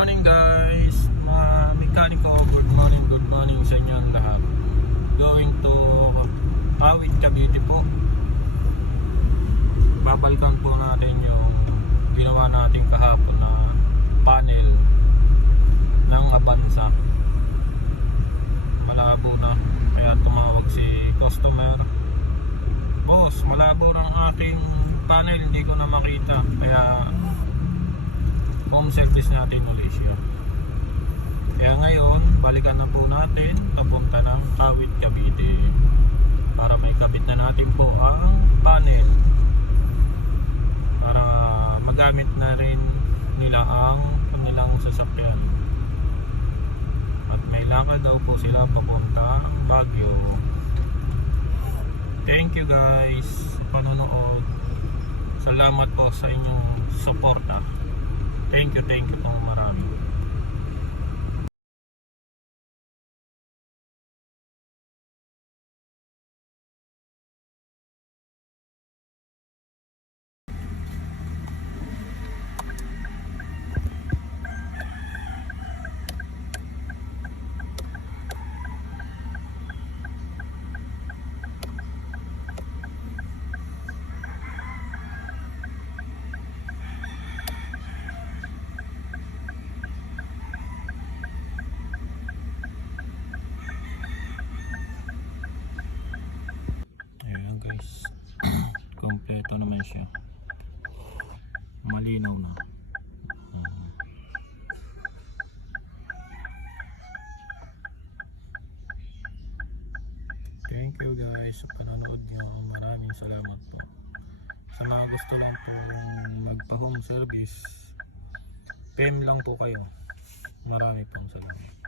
morning guys, mga mekaniko. Good morning sa inyo lahat. Going to Awit, Cavite po. Babalikan po natin yung ginawa natin kahapon na panel ng Avanza. Malabo na, kaya tumawag si customer. Boss, malabo ng aking panel, hindi ko na makita, kaya home service natin ulit siya. Kaya ngayon, balikan na po natin papunta ng Awit, Cavite para may kabit na natin po ang panel para magamit na rin nila ang kanilang sasakyan. At may lakad daw po sila papunta Baguio. Thank you guys sa panonood. Salamat po sa inyong suporta. Thank you po marami. Kompleto naman siya, malinaw na. Thank you guys sa panonood nyo. Maraming salamat po. Sa mga gusto lang po magpa home service, PM lang po kayo. Marami pong salamat.